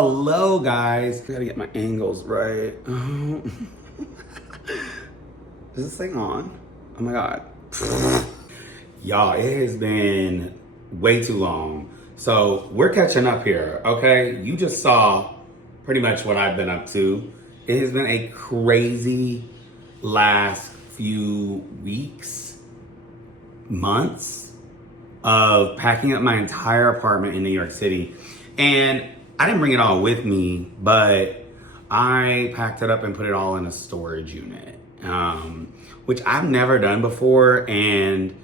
Hello, guys. I gotta get my angles right. Is this thing on? Oh my God. Y'all, it has been way too long. So we're catching up here, okay? You just saw pretty much what I've been up to. It has been a crazy last few weeks, months of packing up my entire apartment in New York City. And I didn't bring it all with me, but I packed it up and put it all in a storage unit, which I've never done before. And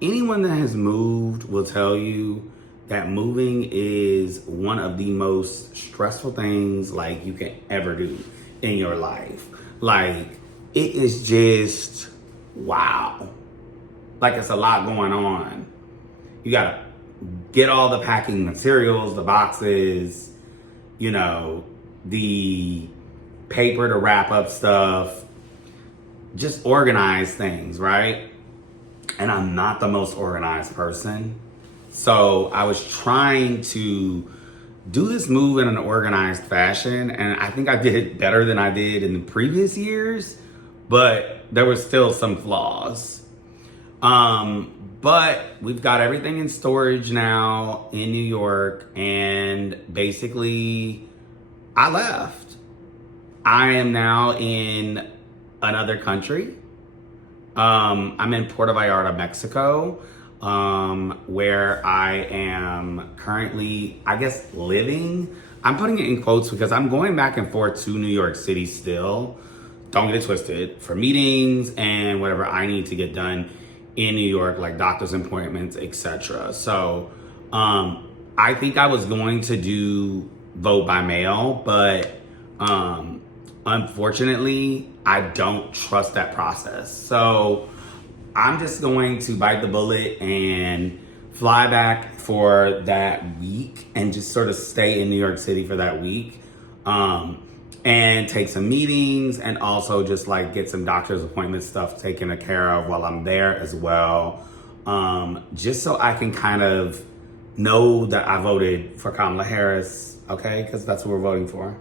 anyone that has moved will tell you that moving is one of the most stressful things like you can ever do in your life. Like, it is just wow. Like, it's a lot going on. You gotta get all the packing materials, the boxes, you know, the paper to wrap up stuff, just organize things, right? And I'm not the most organized person. So I was trying to do this move in an organized fashion, and I think I did it better than I did in the previous years, but there were still some flaws. But we've got everything in storage now in New York, and basically I left. I am now in another country. I'm in Puerto Vallarta, Mexico, where I am currently, I guess, living. I'm putting it in quotes because I'm going back and forth to New York City still. Don't get it twisted, for meetings and whatever I need to get done in New York, like doctor's appointments, etc. So I think I was going to do vote by mail, but unfortunately, I don't trust that process. So I'm just going to bite the bullet and fly back for that week and just sort of stay in New York City for that week. And take some meetings and also just like get some doctor's appointment stuff taken care of while I'm there as well. Just so I can kind of know that I voted for Kamala Harris, okay? Because that's what we're voting for.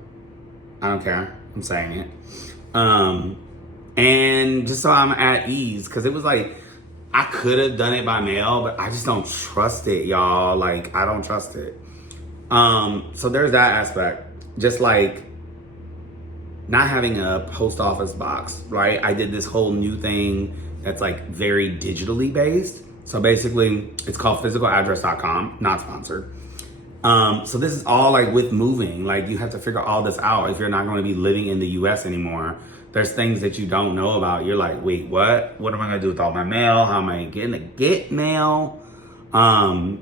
I don't care. I'm saying it. And just so I'm at ease, because it was like, I could have done it by mail, but I just don't trust it, y'all. Like, I don't trust it. So there's that aspect. Just like, not having a post office box, right? I did this whole new thing that's like very digitally based. So basically, it's called physicaladdress.com, not sponsored. So this is all like with moving, like you have to figure all this out if you're not going to be living in the US anymore. There's things that you don't know about. You're like, wait, what? What am I going to do with all my mail? How am I going to get mail? All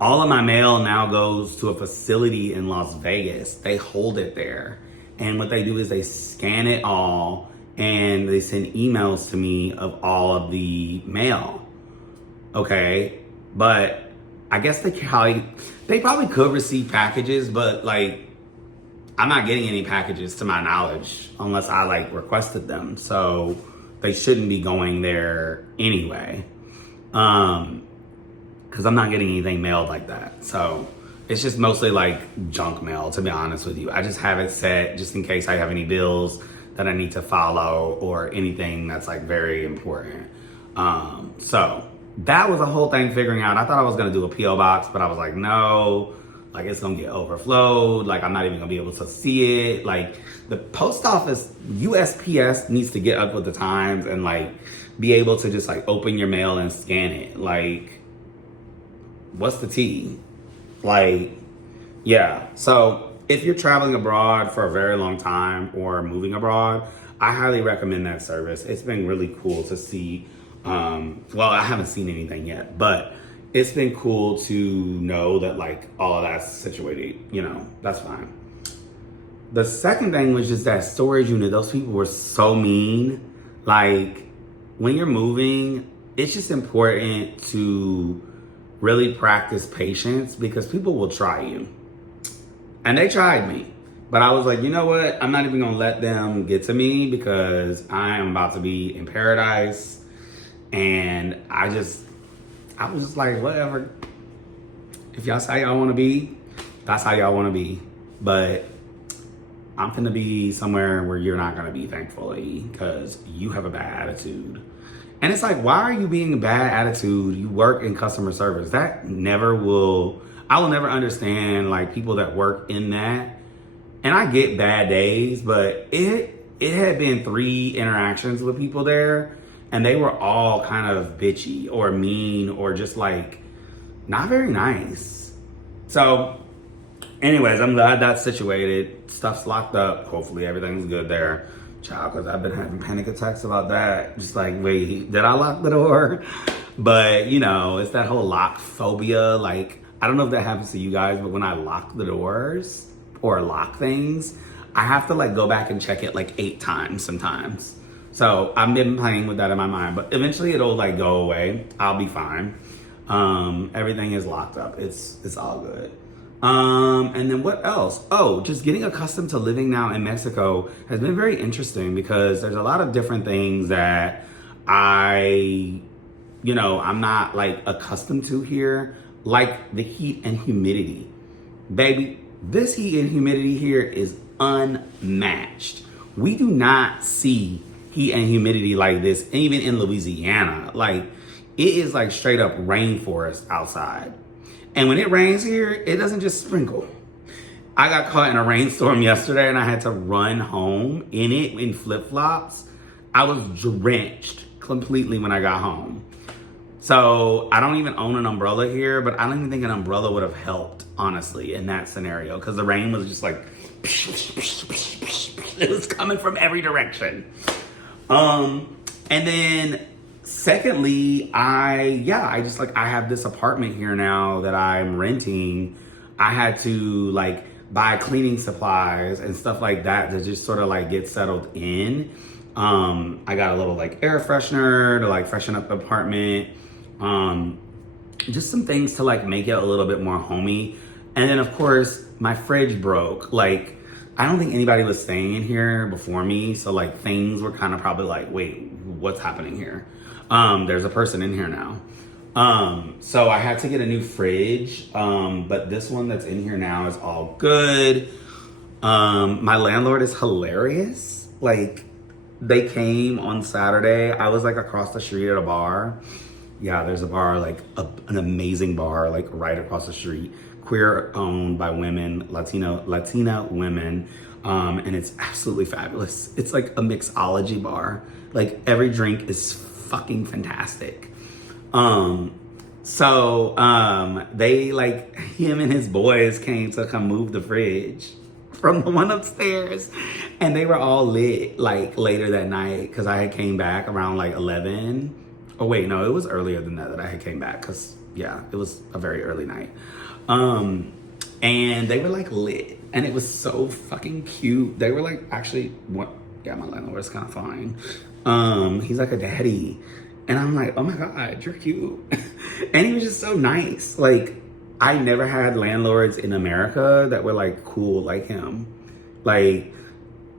of my mail now goes to a facility in Las Vegas. They hold it there. And what they do is they scan it all and they send emails to me of all of the mail. Okay. But I guess they probably could receive packages, but like, I'm not getting any packages to my knowledge unless I like requested them. So they shouldn't be going there anyway. Cause I'm not getting anything mailed like that. So it's just mostly like junk mail, to be honest with you. I just have it set just in case I have any bills that I need to follow or anything that's like very important. So that was a whole thing figuring out. I thought I was gonna do a P.O. box, but I was like, no, like it's gonna get overflowed. Like I'm not even gonna be able to see it. Like the post office, USPS needs to get up with the times and like be able to just like open your mail and scan it. Like, what's the tea? Like, yeah. So if you're traveling abroad for a very long time or moving abroad, I highly recommend that service. It's been really cool to see. Well, I haven't seen anything yet, but it's been cool to know that like all of that's situated, you know, that's fine. The second thing was just that storage unit. Those people were so mean. Like when you're moving, it's just important to really practice patience because people will try you. And they tried me. But I was like, you know what? I'm not even gonna let them get to me because I am about to be in paradise. And I was just like, whatever. If y'all say y'all wanna be, that's how y'all wanna be. But I'm gonna be somewhere where you're not gonna be, thankfully, because you have a bad attitude. And it's like, why are you being a bad attitude? You work in customer service. That never will, I will never understand like people that work in that. And I get bad days, but it had been 3 interactions with people there, and they were all kind of bitchy or mean or just like not very nice. So anyways, I'm glad that's situated. Stuff's locked up. Hopefully everything's good there. Child, because I've been having panic attacks about that. Just like, wait, did I lock the door? But, you know, it's that whole lock phobia. Like, I don't know if that happens to you guys, but when I lock the doors or lock things, I have to like go back and check it like 8 times sometimes. So I've been playing with that in my mind, but eventually it'll like go away. I'll be fine. Everything is locked up. It's all good. And then what else? Oh, just getting accustomed to living now in Mexico has been very interesting because there's a lot of different things that I'm not like accustomed to here, like the heat and humidity. Baby, this heat and humidity here is unmatched. We do not see heat and humidity like this, even in Louisiana. Like, it is like straight up rainforest outside. And when it rains here, it doesn't just sprinkle. I got caught in a rainstorm yesterday and I had to run home in it in flip-flops. I was drenched completely when I got home. So I don't even own an umbrella here, but I don't even think an umbrella would have helped, honestly, in that scenario, because the rain was just like, it was coming from every direction. And then secondly, I have this apartment here now that I'm renting. I had to like buy cleaning supplies and stuff like that to just sort of like get settled in. I got a little like air freshener to like freshen up the apartment. Just some things to like make it a little bit more homey. And then of course my fridge broke. Like, I don't think anybody was staying in here before me. So like things were kind of probably like, wait, what's happening here? There's a person in here now. So I had to get a new fridge. But this one that's in here now is all good. My landlord is hilarious. Like, they came on Saturday. I was like across the street at a bar. Yeah, there's a bar, like an amazing bar, like right across the street. Queer owned by women, Latina women. And it's absolutely fabulous. It's like a mixology bar. Like, every drink is fucking fantastic. They like, him and his boys came to come move the fridge from the one upstairs, and they were all lit like later that night because I had came back around like 11. Oh wait, no, it was earlier than that I had came back because yeah, it was a very early night. And they were like lit, and it was so fucking cute. They were like, actually, what? Yeah, my landlord's kind of fine. He's like a daddy. And I'm like, oh my God, you're cute. And he was just so nice. Like, I never had landlords in America that were like cool like him. Like,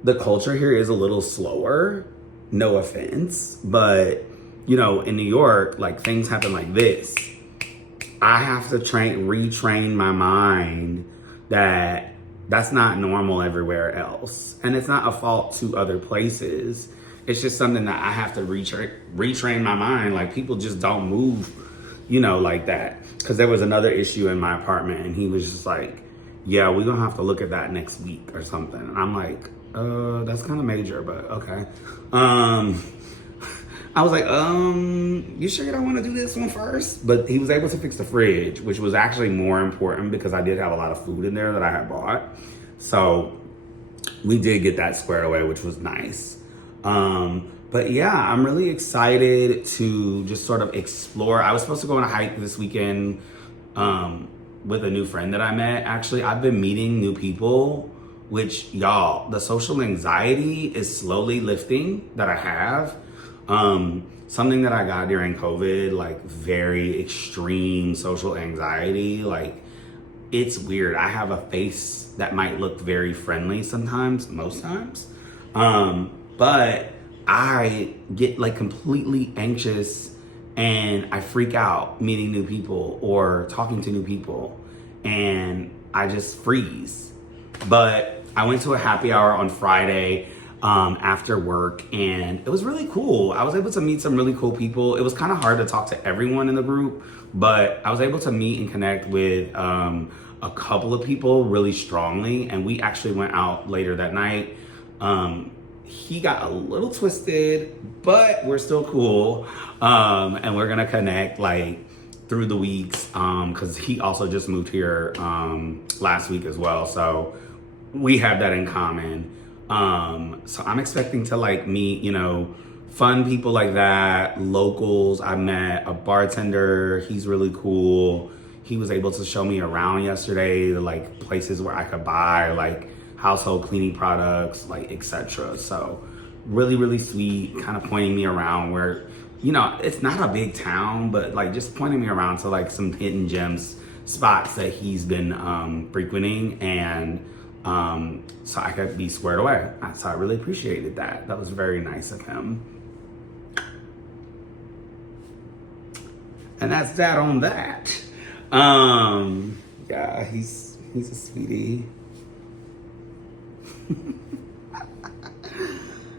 the culture here is a little slower, no offense. But, you know, in New York, like, things happen like this. I have to retrain my mind that that's not normal everywhere else. And it's not a fault to other places. It's just something that I have to retrain my mind. Like, people just don't move, you know, like that. Because there was another issue in my apartment, and he was just like, yeah, we're going to have to look at that next week or something. And I'm like, that's kind of major, but okay. I was like, you sure you don't want to do this one first? But he was able to fix the fridge, which was actually more important because I did have a lot of food in there that I had bought. So we did get that squared away, which was nice. But yeah, I'm really excited to just sort of explore. I was supposed to go on a hike this weekend with a new friend that I met. Actually, I've been meeting new people, which, y'all, the social anxiety is slowly lifting that I have. Something that I got during COVID, like very extreme social anxiety. Like, it's weird. I have a face that might look very friendly sometimes, most times. But I get like completely anxious and I freak out meeting new people or talking to new people, and I just freeze. But I went to a happy hour on Friday after work, and it was really cool. I was able to meet some really cool people. It was kind of hard to talk to everyone in the group, but I was able to meet and connect with a couple of people really strongly, and we actually went out later that night. He got a little twisted, but we're still cool, and we're gonna connect like through the weeks, because he also just moved here last week as well, so we have that in common. So I'm expecting to like meet, you know, fun people like that, locals. I met a bartender, he's really cool. He was able to show me around yesterday, like places where I could buy like household cleaning products, like etc. So really, really sweet, kind of pointing me around where, you know, it's not a big town, but like just pointing me around to like some hidden gems spots that he's been frequenting, and so I could be squared away. So I really appreciated that. That was very nice of him. And that's that on that. Yeah, he's a sweetie.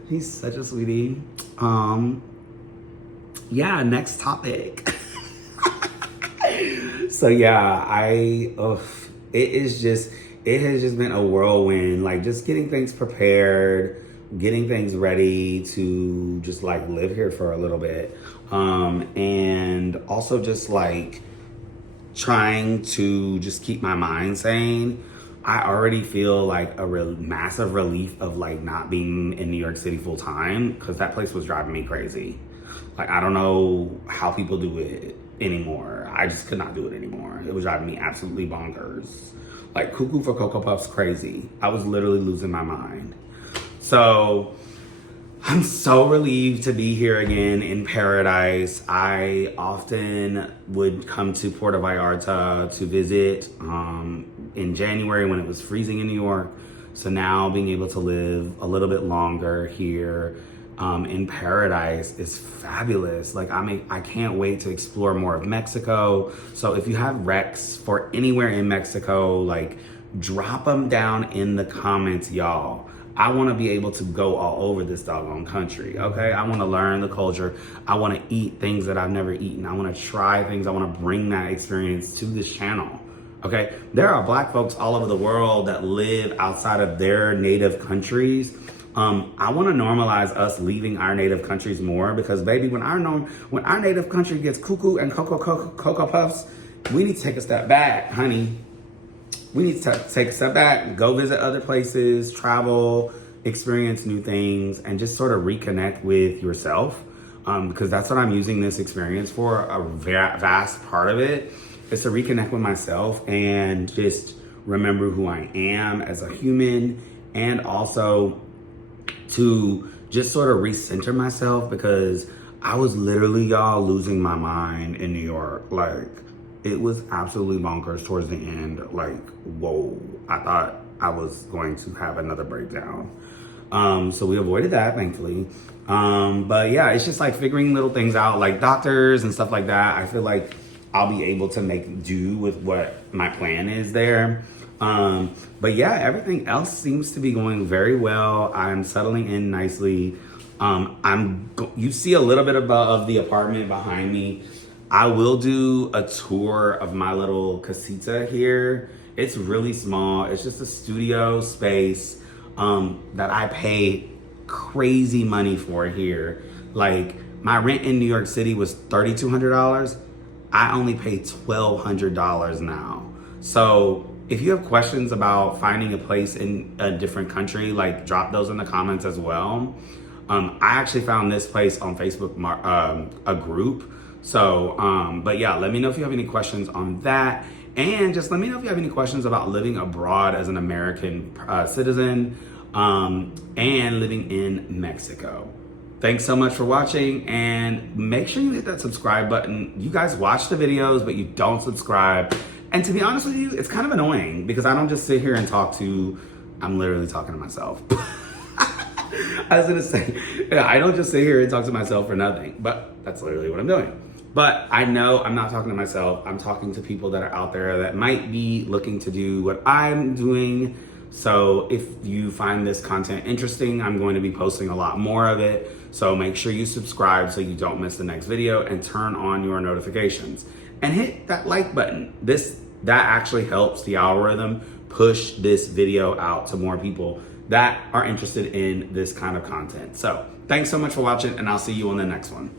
He's such a sweetie. Yeah, next topic. So yeah, it has just been a whirlwind, like just getting things prepared, getting things ready to just like live here for a little bit. And also just like trying to just keep my mind sane. I already feel like a massive relief of like not being in New York City full time, because that place was driving me crazy. Like, I don't know how people do it anymore. I just could not do it anymore. It was driving me absolutely bonkers. Like cuckoo for Cocoa Puffs crazy. I was literally losing my mind. So I'm so relieved to be here again in paradise. I often would come to Puerto Vallarta to visit in January when it was freezing in New York. So now being able to live a little bit longer here in paradise is fabulous. Like, I can't wait to explore more of Mexico. So if you have recs for anywhere in Mexico, like drop them down in the comments, y'all. I want to be able to go all over this doggone country, okay? I want to learn the culture. I want to eat things that I've never eaten. I want to try things. I want to bring that experience to this channel, okay? There are Black folks all over the world that live outside of their native countries. I want to normalize us leaving our native countries more, because baby, when our native country gets cuckoo and Cocoa Puffs, we need to take a step back, honey. We need to take a step back, go visit other places, travel, experience new things, and just sort of reconnect with yourself. Because that's what I'm using this experience for. A vast part of it is to reconnect with myself and just remember who I am as a human, and also to just sort of recenter myself, because I was literally, y'all, losing my mind in New York. Like, it was absolutely bonkers towards the end. Like, whoa, I thought I was going to have another breakdown. So we avoided that, thankfully. But yeah, it's just like figuring little things out, like doctors and stuff like that. I feel like I'll be able to make do with what my plan is there. But yeah, everything else seems to be going very well. I'm settling in nicely. You see a little bit of the apartment behind me. I will do a tour of my little casita here. It's really small. It's just a studio space that I pay crazy money for here. Like, my rent in New York City was $3,200. I only pay $1,200 now. So if you have questions about finding a place in a different country, like drop those in the comments as well. I actually found this place on Facebook, a group. So, but yeah, let me know if you have any questions on that. And just let me know if you have any questions about living abroad as an American citizen and living in Mexico. Thanks so much for watching, and make sure you hit that subscribe button. You guys watch the videos, but you don't subscribe. And to be honest with you, it's kind of annoying because I don't just sit here and I'm literally talking to myself. I was gonna say, I don't just sit here and talk to myself for nothing, but that's literally what I'm doing. But I know I'm not talking to myself. I'm talking to people that are out there that might be looking to do what I'm doing. So if you find this content interesting, I'm going to be posting a lot more of it. So make sure you subscribe so you don't miss the next video, and turn on your notifications and hit that like button. That actually helps the algorithm push this video out to more people that are interested in this kind of content. So thanks so much for watching, and I'll see you on the next one.